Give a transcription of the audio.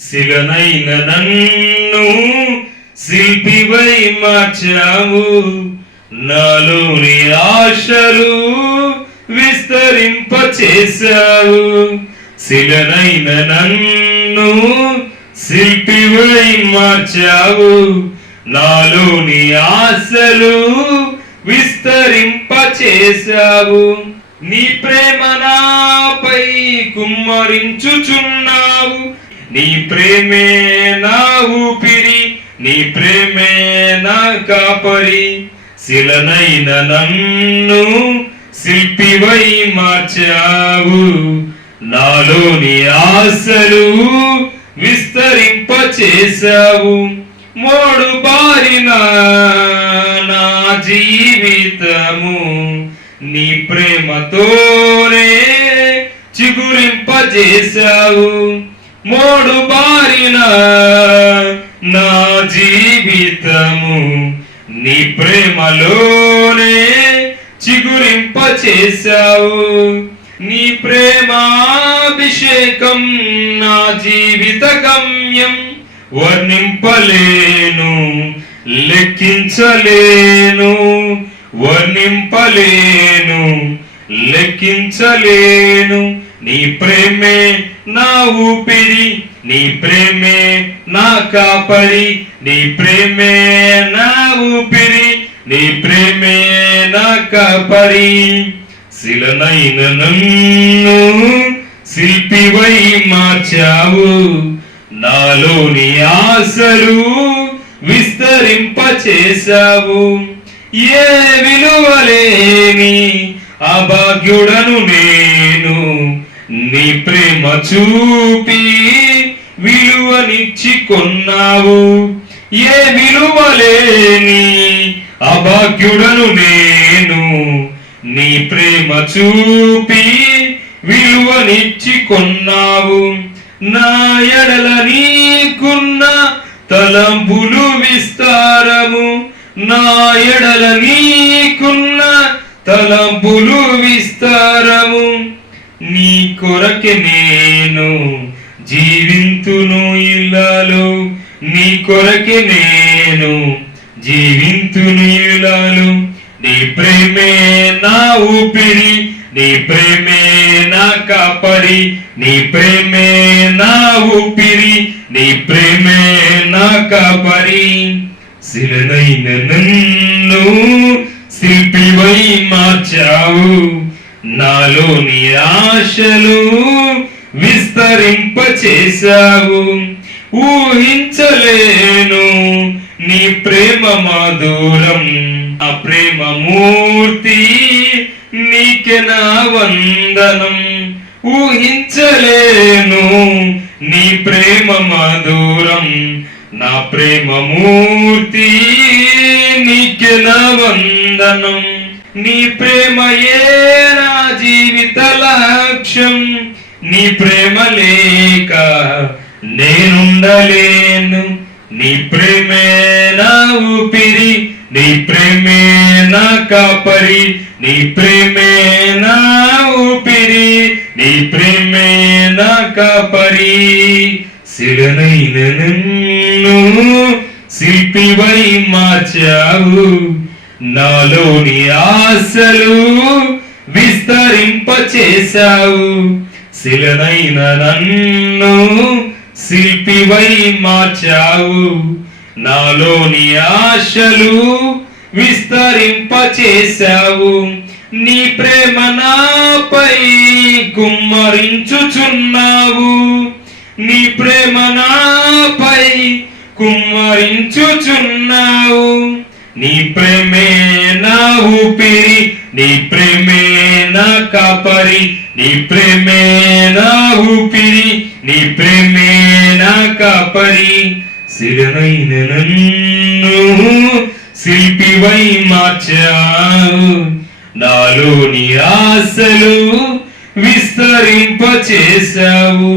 శిలనైన నన్ను శిల్పివై మార్చావు, నాలోని ఆశలు విస్తరింపచేశావు. శిలనైన నన్ను శిల్పివై మార్చావు, నాలోని ఆశలు విస్తరింపచేశావు. నీ ప్రేమ నాపై కుమ్మరించుచున్నావు, నీ ప్రేమే నా ఊపిరి, నీ ప్రేమే నా కాపరి. శిలనైన నన్ను శిల్పివై మార్చావు, నాలోని ఆశలు విస్తరింపచేశావు. మోడు బారిన నా జీవితము నీ ప్రేమతోనే చిగురింపజేశావు. మోడు బారిన నా జీవితము నీ ప్రేమలోనే చిగురింపచేశావు. నీ ప్రేమాభిషేకం నా జీవిత గమ్యం, వర్ణింపలేను లెక్కించలేను, వర్ణింపలేను లెక్కించలేను. నీ ప్రేమే నా ఊపిరి, నీ ప్రేమే నా కాపరి, నీ ప్రేమే నా ఊపిరి, నీ ప్రేమే నా కాపరి. శిలనైన నన్ను శిల్పివై మార్చావు, నాలోని ఆశలు విస్తరింపచేశావు. ఏ విలువలేని అభాగ్యుడను నేను, నీ ప్రేమ చూపి విలువనిచ్చి కొన్నావు. ఏ విలువలేని అభాగ్యుడను నేను, నీ ప్రేమ చూపి విలువనిచ్చి కొన్నావు. నా ఎడల నీకున్న తలంపులు విస్తారము, నా ఎడల నీకున్న తలంపులు విస్తారము. నీ కొరకే నేను జీవింతును ఇల్లాలో, నీ కొరకే నేను జీవింతును ఇల్లాలో. నీ ప్రేమే నా ఊపిరి, నీ ప్రేమే నా కాపరి, నీ ప్రేమే నా ఊపిరి, నీ ప్రేమే నా కాపరి. శిలనైన నన్ను శిల్పివై మార్చావు, నాలోని ఆశలు విస్తరింపచేశావు. ఊహించలేను నీ ప్రేమ మాధురం, ఆ ప్రేమ మూర్తి నీకే నా వందనం. ఊహించలేను నీ ప్రేమ మాధురం, నా ప్రేమ మూర్తి నీకే నా వందనం. నీ ప్రేమయే నా జీవిత లక్ష్యం, నీ ప్రేమ లేక నేనుండలేను. నీ ప్రేమే నా ఊపిరి, నీ ప్రేమే నా కాపరి, నీ ప్రేమే నా ఊపిరి, నీ ప్రేమే నా కాపరి. శిలనైన నన్ను శిల్పివై మార్చావు, నాలోని ఆశలు విస్తరింపచేశావు. శిలనైన నన్ను శిల్పివై మార్చావు, నాలోని ఆశలు విస్తరింపచేశావు. నీ ప్రేమ నాపై కుమ్మరించుచున్నావు, నీ ప్రేమ నాపై కుమ్మరించుచున్నావు. నీ ప్రేమే నా ఊపిరి, నీ ప్రేమే నా కాపరి, నీ ప్రేమే నా ఊపిరి, నీ ప్రేమే నా కాపరి. శిలనైన నన్ను శిల్పివై మార్చావు, నాలోని ఆశలు విస్తరింపచేశావు.